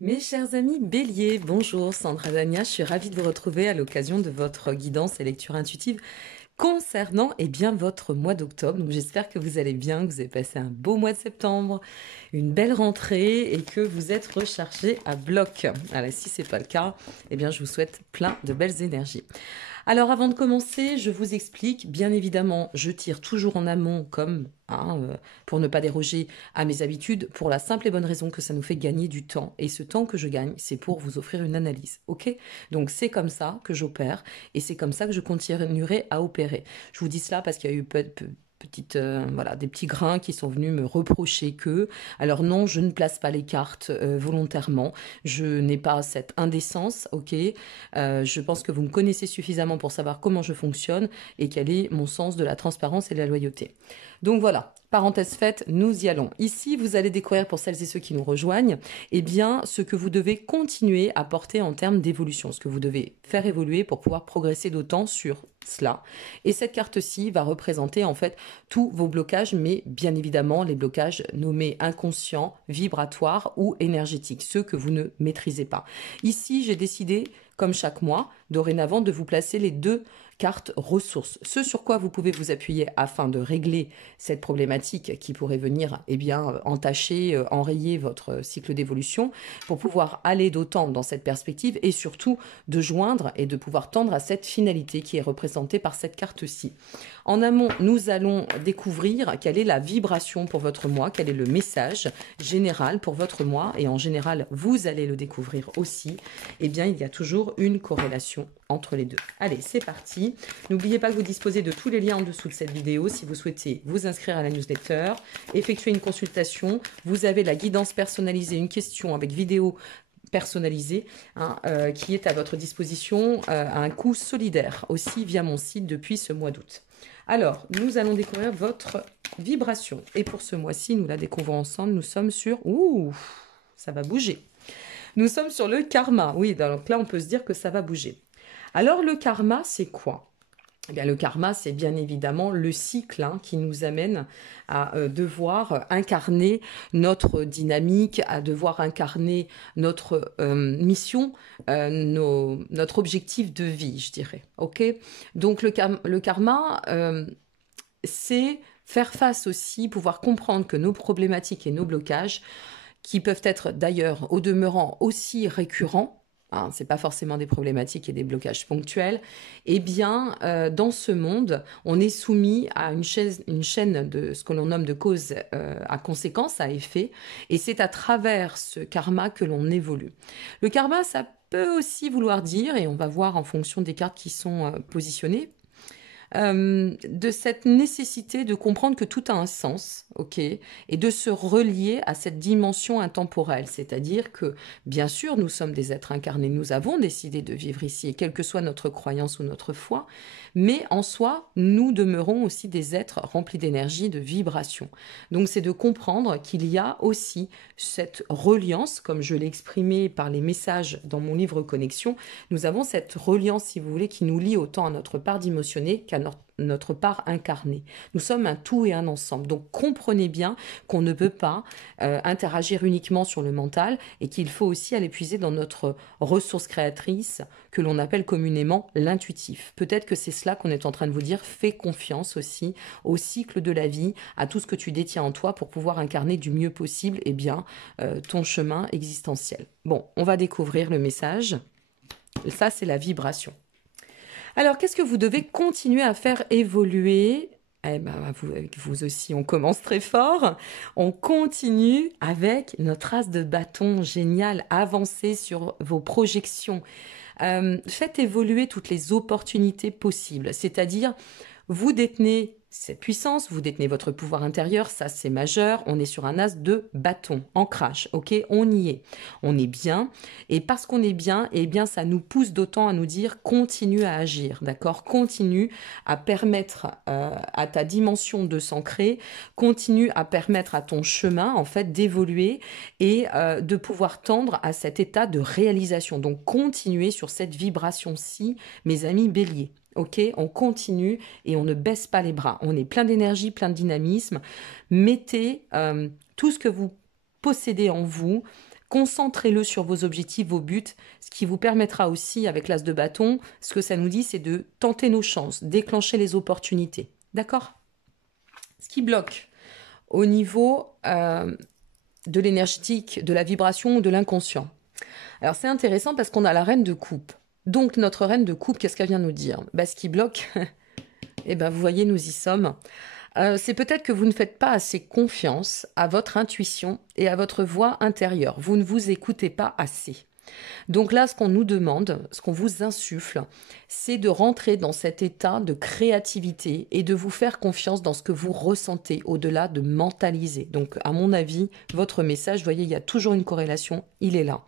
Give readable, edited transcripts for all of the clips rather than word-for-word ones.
Mes chers amis béliers, bonjour Sandra Dania, je suis ravie de vous retrouver à l'occasion de votre guidance et lecture intuitive concernant bien votre mois d'octobre. Donc j'espère que vous allez bien, que vous avez passé un beau mois de septembre, une belle rentrée et que vous êtes rechargés à bloc. Alors si c'est pas le cas, je vous souhaite plein de belles énergies. Alors avant de commencer, je vous explique, bien évidemment, je tire toujours en amont pour ne pas déroger à mes habitudes, pour la simple et bonne raison que ça nous fait gagner du temps. Et ce temps que je gagne, c'est pour vous offrir une analyse, ok? Donc c'est comme ça que j'opère et c'est comme ça que je continuerai à opérer. Je vous dis cela parce qu'il y a eu des petits grains qui sont venus me reprocher que, alors non, je ne place pas les cartes volontairement, je n'ai pas cette indécence, ok? Je pense que vous me connaissez suffisamment pour savoir comment je fonctionne et quel est mon sens de la transparence et de la loyauté. Donc voilà, parenthèse faite, nous y allons. Ici, vous allez découvrir pour celles et ceux qui nous rejoignent, ce que vous devez continuer à porter en termes d'évolution, ce que vous devez faire évoluer pour pouvoir progresser d'autant sur cela. Et cette carte-ci va représenter en fait tous vos blocages, mais bien évidemment les blocages nommés inconscients, vibratoires ou énergétiques, ceux que vous ne maîtrisez pas. Ici, j'ai décidé, comme chaque mois, dorénavant, de vous placer les deux cartes ressources. Ce sur quoi vous pouvez vous appuyer afin de régler cette problématique qui pourrait venir entacher, enrayer votre cycle d'évolution pour pouvoir aller d'autant dans cette perspective et surtout de joindre et de pouvoir tendre à cette finalité qui est représentée par cette carte-ci. En amont, nous allons découvrir quelle est la vibration pour votre mois, quel est le message général pour votre mois et en général, vous allez le découvrir aussi. Il y a toujours une corrélation entre les deux. Allez, c'est parti. N'oubliez pas que vous disposez de tous les liens en dessous de cette vidéo si vous souhaitez vous inscrire à la newsletter, effectuer une consultation. Vous avez la guidance personnalisée, une question avec vidéo personnalisée qui est à votre disposition à un coût solidaire aussi via mon site depuis ce mois d'août. Alors, nous allons découvrir votre vibration. Et pour ce mois-ci, nous la découvrons ensemble. Nous sommes sur... Ouh, ça va bouger. Nous sommes sur le karma. Oui, donc là, on peut se dire que ça va bouger. Alors, le karma, c'est quoi? Le karma, c'est bien évidemment le cycle qui nous amène à devoir incarner notre dynamique, à devoir incarner notre mission, notre objectif de vie, je dirais. Ok. Donc le karma, c'est faire face aussi, pouvoir comprendre que nos problématiques et nos blocages, qui peuvent être d'ailleurs au demeurant aussi récurrents, c'est pas forcément des problématiques et des blocages ponctuels, dans ce monde, on est soumis à une chaîne de ce que l'on nomme de cause à conséquence, à effet, et c'est à travers ce karma que l'on évolue. Le karma, ça peut aussi vouloir dire, et on va voir en fonction des cartes qui sont positionnées, de cette nécessité de comprendre que tout a un sens, ok, et de se relier à cette dimension intemporelle, c'est-à-dire que, bien sûr, nous sommes des êtres incarnés, nous avons décidé de vivre ici, et quelle que soit notre croyance ou notre foi, mais en soi, nous demeurons aussi des êtres remplis d'énergie, de vibration. Donc c'est de comprendre qu'il y a aussi cette reliance, comme je l'ai exprimé par les messages dans mon livre Connexion, nous avons cette reliance, si vous voulez, qui nous lie autant à notre part d'émotionné qu'à notre part incarnée. Nous sommes un tout et un ensemble. Donc comprenez bien qu'on ne peut pas interagir uniquement sur le mental et qu'il faut aussi aller puiser dans notre ressource créatrice que l'on appelle communément l'intuitif. Peut-être que c'est cela qu'on est en train de vous dire. Fais confiance aussi au cycle de la vie, à tout ce que tu détiens en toi pour pouvoir incarner du mieux possible ton chemin existentiel. Bon, on va découvrir le message. Ça, c'est la vibration. Alors, qu'est-ce que vous devez continuer à faire évoluer? Vous aussi, on commence très fort. On continue avec notre as de bâton génial, avancez sur vos projections. Faites évoluer toutes les opportunités possibles, c'est-à-dire vous détenez cette puissance, vous détenez votre pouvoir intérieur, ça c'est majeur, on est sur un as de bâton, ancrage, ok, on y est, on est bien, et parce qu'on est bien, ça nous pousse d'autant à nous dire continue à agir, d'accord, continue à permettre à ta dimension de s'ancrer, continue à permettre à ton chemin en fait d'évoluer et de pouvoir tendre à cet état de réalisation, donc continuez sur cette vibration-ci, mes amis béliers. Ok, on continue et on ne baisse pas les bras. On est plein d'énergie, plein de dynamisme. Mettez tout ce que vous possédez en vous Concentrez-le sur vos objectifs, vos buts, ce qui vous permettra aussi, avec l'as de bâton, ce que ça nous dit, c'est de tenter nos chances, déclencher les opportunités. D'accord? Ce qui bloque au niveau de l'énergétique, de la vibration ou de l'inconscient. Alors c'est intéressant parce qu'on a la reine de coupe. Donc notre reine de coupe, qu'est-ce qu'elle vient nous dire? Ce qui bloque, eh ben, vous voyez, nous y sommes. C'est peut-être que vous ne faites pas assez confiance à votre intuition et à votre voix intérieure. Vous ne vous écoutez pas assez. Donc là, ce qu'on nous demande, ce qu'on vous insuffle, c'est de rentrer dans cet état de créativité et de vous faire confiance dans ce que vous ressentez au-delà de mentaliser. Donc, à mon avis, votre message, vous voyez, il y a toujours une corrélation, il est là.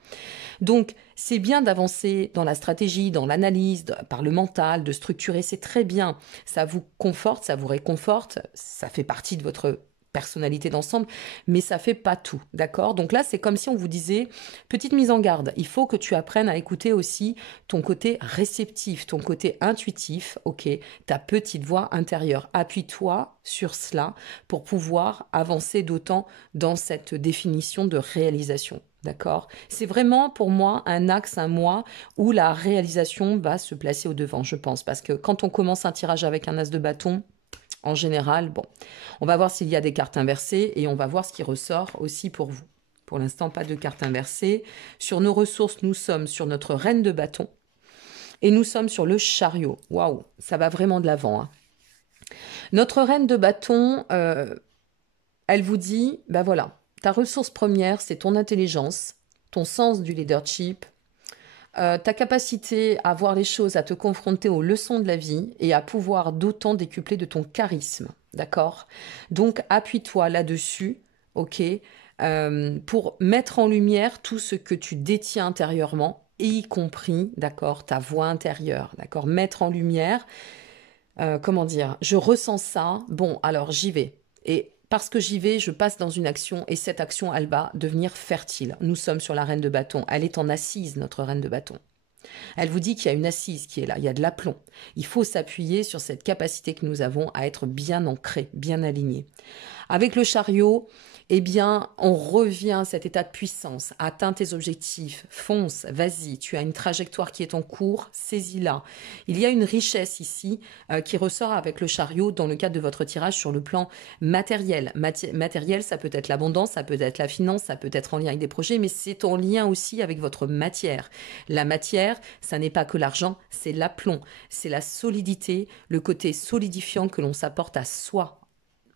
Donc, c'est bien d'avancer dans la stratégie, dans l'analyse, par le mental, de structurer, c'est très bien. Ça vous conforte, ça vous réconforte, ça fait partie de votre personnalité d'ensemble, mais ça fait pas tout, d'accord? Donc là, c'est comme si on vous disait, petite mise en garde, il faut que tu apprennes à écouter aussi ton côté réceptif, ton côté intuitif, ok, ta petite voix intérieure. Appuie-toi sur cela pour pouvoir avancer d'autant dans cette définition de réalisation. D'accord? C'est vraiment pour moi un axe, un mois où la réalisation va se placer au devant, je pense. Parce que quand on commence un tirage avec un as de bâton, en général, bon, on va voir s'il y a des cartes inversées et on va voir ce qui ressort aussi pour vous. Pour l'instant, pas de cartes inversées. Sur nos ressources, nous sommes sur notre reine de bâton et nous sommes sur le chariot. Waouh, ça va vraiment de l'avant, hein. Notre reine de bâton, elle vous dit, ben voilà, ta ressource première, c'est ton intelligence, ton sens du leadership, ta capacité à voir les choses, à te confronter aux leçons de la vie et à pouvoir d'autant décupler de ton charisme, d'accord? Donc, appuie-toi là-dessus, ok, pour mettre en lumière tout ce que tu détiens intérieurement, y compris, d'accord, ta voix intérieure, d'accord? Mettre en lumière, comment dire, je ressens ça, bon, alors j'y vais. Et parce que j'y vais, je passe dans une action et cette action, elle va devenir fertile. Nous sommes sur la reine de bâton. Elle est en assise, notre reine de bâton. Elle vous dit qu'il y a une assise qui est là, il y a de l'aplomb. Il faut s'appuyer sur cette capacité que nous avons à être bien ancrés, bien alignés. Avec le chariot, eh bien, on revient à cet état de puissance. Atteins tes objectifs, fonce, vas-y. Tu as une trajectoire qui est en cours, saisis-la. Il y a une richesse ici qui ressort avec le chariot dans le cadre de votre tirage sur le plan matériel. Matériel, ça peut être l'abondance, ça peut être la finance, ça peut être en lien avec des projets, mais c'est en lien aussi avec votre matière. La matière, ça n'est pas que l'argent, c'est l'aplomb, c'est la solidité, le côté solidifiant que l'on s'apporte à soi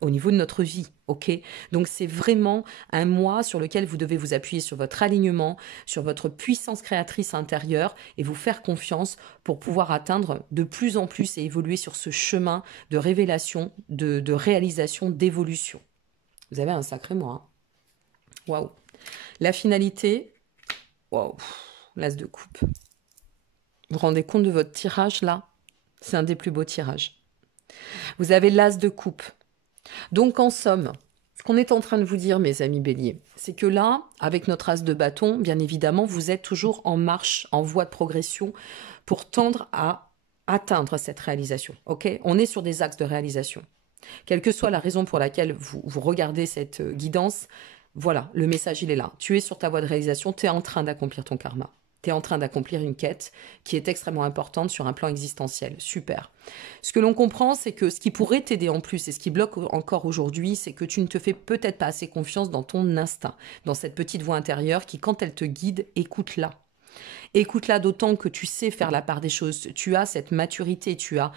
au niveau de notre vie, ok? Donc c'est vraiment un mois sur lequel vous devez vous appuyer sur votre alignement, sur votre puissance créatrice intérieure et vous faire confiance pour pouvoir atteindre de plus en plus et évoluer sur ce chemin de révélation, de réalisation, d'évolution. Vous avez un sacré mois, hein. Waouh! La finalité, waouh, l'as de coupe. Vous vous rendez compte de votre tirage là? C'est un des plus beaux tirages. Vous avez l'as de coupe. Donc en somme, ce qu'on est en train de vous dire, mes amis béliers, c'est que là, avec notre as de bâton, bien évidemment, vous êtes toujours en marche, en voie de progression pour tendre à atteindre cette réalisation. Ok? On est sur des axes de réalisation. Quelle que soit la raison pour laquelle vous regardez cette guidance, voilà, le message, il est là. Tu es sur ta voie de réalisation, tu es en train d'accomplir ton karma. Tu es en train d'accomplir une quête qui est extrêmement importante sur un plan existentiel. Super. Ce que l'on comprend, c'est que ce qui pourrait t'aider en plus et ce qui bloque encore aujourd'hui, c'est que tu ne te fais peut-être pas assez confiance dans ton instinct, dans cette petite voix intérieure qui, quand elle te guide, écoute-la. Écoute-la d'autant que tu sais faire la part des choses. Tu as cette maturité, tu as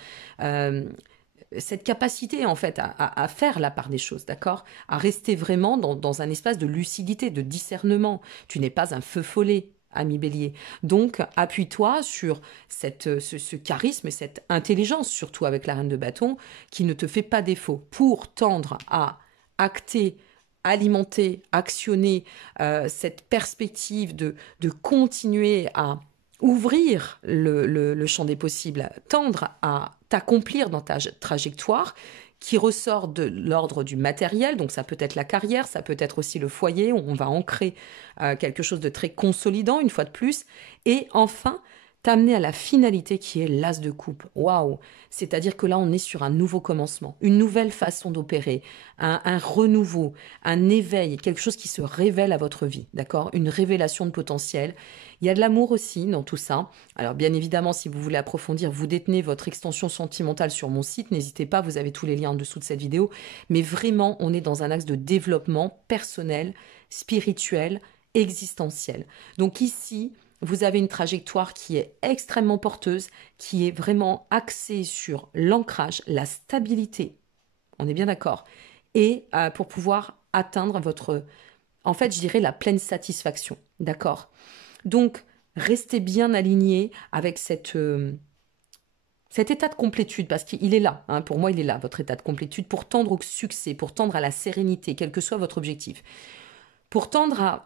cette capacité en fait à faire la part des choses, d'accord? À rester vraiment dans un espace de lucidité, de discernement. Tu n'es pas un feu follet, ami bélier. Donc, appuie-toi sur ce charisme et cette intelligence, surtout avec la reine de bâton, qui ne te fait pas défaut pour tendre à acter, alimenter, actionner cette perspective de continuer à ouvrir le champ des possibles, tendre à t'accomplir dans ta trajectoire qui ressort de l'ordre du matériel, donc ça peut être la carrière, ça peut être aussi le foyer, où on va ancrer quelque chose de très consolidant une fois de plus, et enfin t'amener à la finalité qui est l'as de coupe. Waouh! C'est-à-dire que là, on est sur un nouveau commencement, une nouvelle façon d'opérer, un renouveau, un éveil, quelque chose qui se révèle à votre vie, d'accord? Une révélation de potentiel. Il y a de l'amour aussi dans tout ça. Alors bien évidemment, si vous voulez approfondir, vous détenez votre extension sentimentale sur mon site. N'hésitez pas, vous avez tous les liens en dessous de cette vidéo. Mais vraiment, on est dans un axe de développement personnel, spirituel, existentiel. Donc ici, vous avez une trajectoire qui est extrêmement porteuse, qui est vraiment axée sur l'ancrage, la stabilité. On est bien d'accord. Et pour pouvoir atteindre votre, en fait, je dirais la pleine satisfaction. D'accord? Donc, restez bien aligné avec cet état de complétude, parce qu'il est là, hein, pour moi il est là, votre état de complétude, pour tendre au succès, pour tendre à la sérénité, quel que soit votre objectif, pour tendre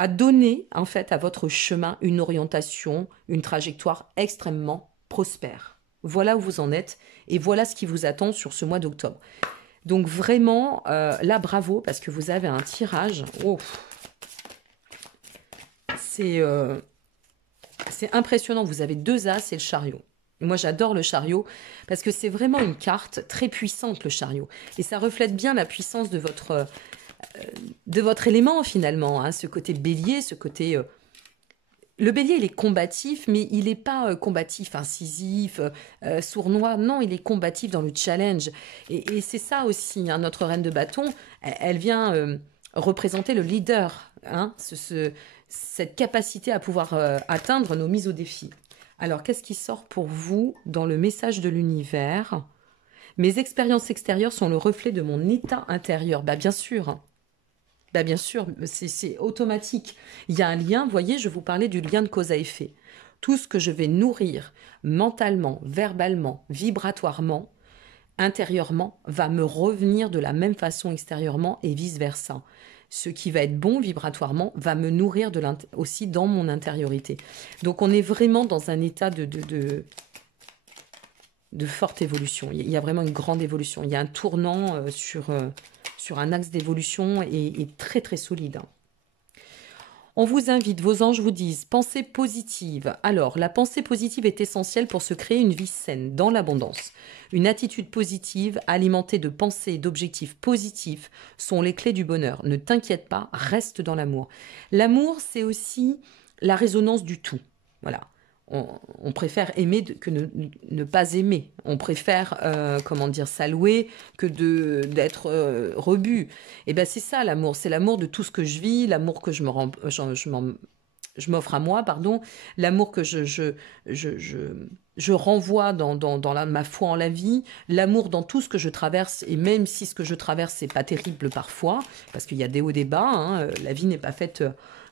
à donner en fait à votre chemin une orientation, une trajectoire extrêmement prospère. Voilà où vous en êtes et voilà ce qui vous attend sur ce mois d'octobre. Donc vraiment, là bravo, parce que vous avez un tirage, oh, c'est impressionnant, vous avez 2 as et le chariot. Moi, j'adore le chariot parce que c'est vraiment une carte très puissante, le chariot. Et ça reflète bien la puissance de votre élément, finalement. Hein, ce côté bélier, ce côté... Le bélier, il est combatif, mais il n'est pas combatif, incisif, sournois. Non, il est combatif dans le challenge. Et c'est ça aussi, hein, notre reine de bâton, elle vient représenter le leader, hein, cette capacité à pouvoir atteindre nos mises au défi. Alors, qu'est-ce qui sort pour vous dans le message de l'univers? Mes expériences extérieures sont le reflet de mon état intérieur. Bah, bien sûr. Bah, bien sûr, c'est automatique. Il y a un lien, vous voyez, je vous parlais du lien de cause à effet. Tout ce que je vais nourrir mentalement, verbalement, vibratoirement, intérieurement, va me revenir de la même façon extérieurement et vice-versa. Ce qui va être bon vibratoirement va me nourrir aussi dans mon intériorité. Donc on est vraiment dans un état de forte évolution. Il y a vraiment une grande évolution. Il y a un tournant sur un axe d'évolution et très très solide. Hein. On vous invite, vos anges vous disent, pensée positive. Alors, la pensée positive est essentielle pour se créer une vie saine, dans l'abondance. Une attitude positive, alimentée de pensées et d'objectifs positifs, sont les clés du bonheur. Ne t'inquiète pas, reste dans l'amour. L'amour, c'est aussi la résonance du tout. Voilà. On préfère aimer que ne pas aimer. On préfère, s'allouer que d'être rebut. Et ben c'est ça l'amour. C'est l'amour de tout ce que je vis, l'amour que je m'offre à moi, pardon, l'amour que je renvoie dans ma foi en la vie, l'amour dans tout ce que je traverse, et même si ce que je traverse, c'est pas terrible parfois, parce qu'il y a des hauts, des bas, hein, la vie n'est pas faite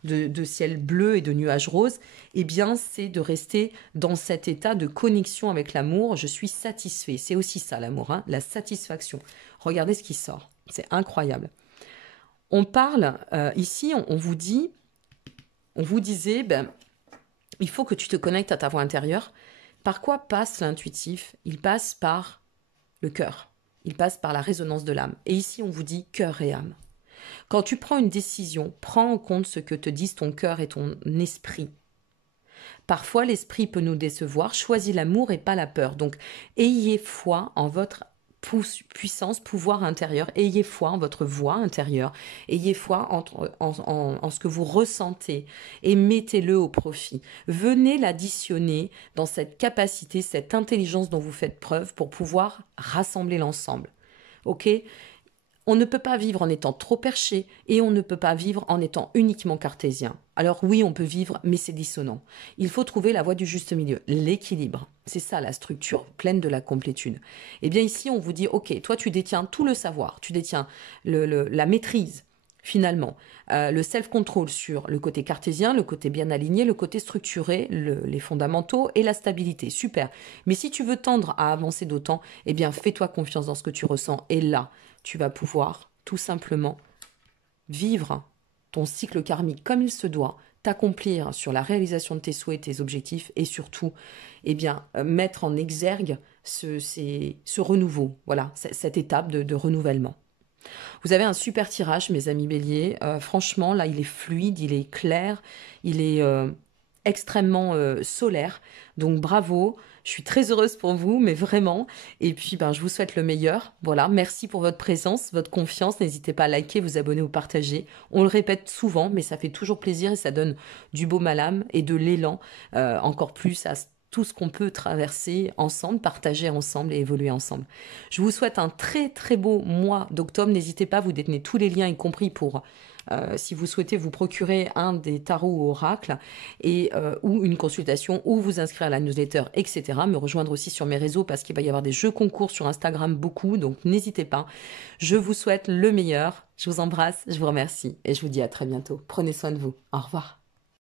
de ciel bleu et de nuages roses, eh bien, c'est de rester dans cet état de connexion avec l'amour. Je suis satisfait. C'est aussi ça, l'amour, hein, la satisfaction. Regardez ce qui sort. C'est incroyable. On parle, ici, on vous disait, ben, il faut que tu te connectes à ta voix intérieure. Par quoi passe l'intuitif? Il passe par le cœur. Il passe par la résonance de l'âme. Et ici, on vous dit cœur et âme. Quand tu prends une décision, prends en compte ce que te disent ton cœur et ton esprit. Parfois, l'esprit peut nous décevoir. Choisis l'amour et pas la peur. Donc, ayez foi en votre puissance, pouvoir intérieur. Ayez foi en votre voix intérieure. Ayez foi en ce que vous ressentez et mettez-le au profit. Venez l'additionner dans cette capacité, cette intelligence dont vous faites preuve pour pouvoir rassembler l'ensemble. Ok ? On ne peut pas vivre en étant trop perché et on ne peut pas vivre en étant uniquement cartésien. Alors oui, on peut vivre, mais c'est dissonant. Il faut trouver la voie du juste milieu, l'équilibre. C'est ça la structure pleine de la complétude. Et bien ici, on vous dit, ok, toi tu détiens tout le savoir, tu détiens la maîtrise, finalement, le self-control sur le côté cartésien, le côté bien aligné, le côté structuré, les fondamentaux et la stabilité. Super. Mais si tu veux tendre à avancer d'autant, eh bien fais-toi confiance dans ce que tu ressens. Et là, tu vas pouvoir tout simplement vivre ton cycle karmique comme il se doit, t'accomplir sur la réalisation de tes souhaits, tes objectifs et surtout, eh bien, mettre en exergue ce renouveau, voilà, cette étape de renouvellement. Vous avez un super tirage, mes amis béliers. Franchement, là, il est fluide, il est clair, il est extrêmement solaire. Donc bravo, je suis très heureuse pour vous, mais vraiment. Et puis je vous souhaite le meilleur. Voilà, merci pour votre présence, votre confiance. N'hésitez pas à liker, vous abonner ou partager. On le répète souvent, mais ça fait toujours plaisir et ça donne du baume à l'âme et de l'élan encore plus à tout ce qu'on peut traverser ensemble, partager ensemble et évoluer ensemble. Je vous souhaite un très très beau mois d'octobre. N'hésitez pas, vous détenez tous les liens, y compris pour si vous souhaitez vous procurer un des tarots ou oracles et ou une consultation ou vous inscrire à la newsletter, etc. Me rejoindre aussi sur mes réseaux parce qu'il va y avoir des jeux concours sur Instagram beaucoup, donc n'hésitez pas. Je vous souhaite le meilleur. Je vous embrasse, je vous remercie et je vous dis à très bientôt. Prenez soin de vous. Au revoir.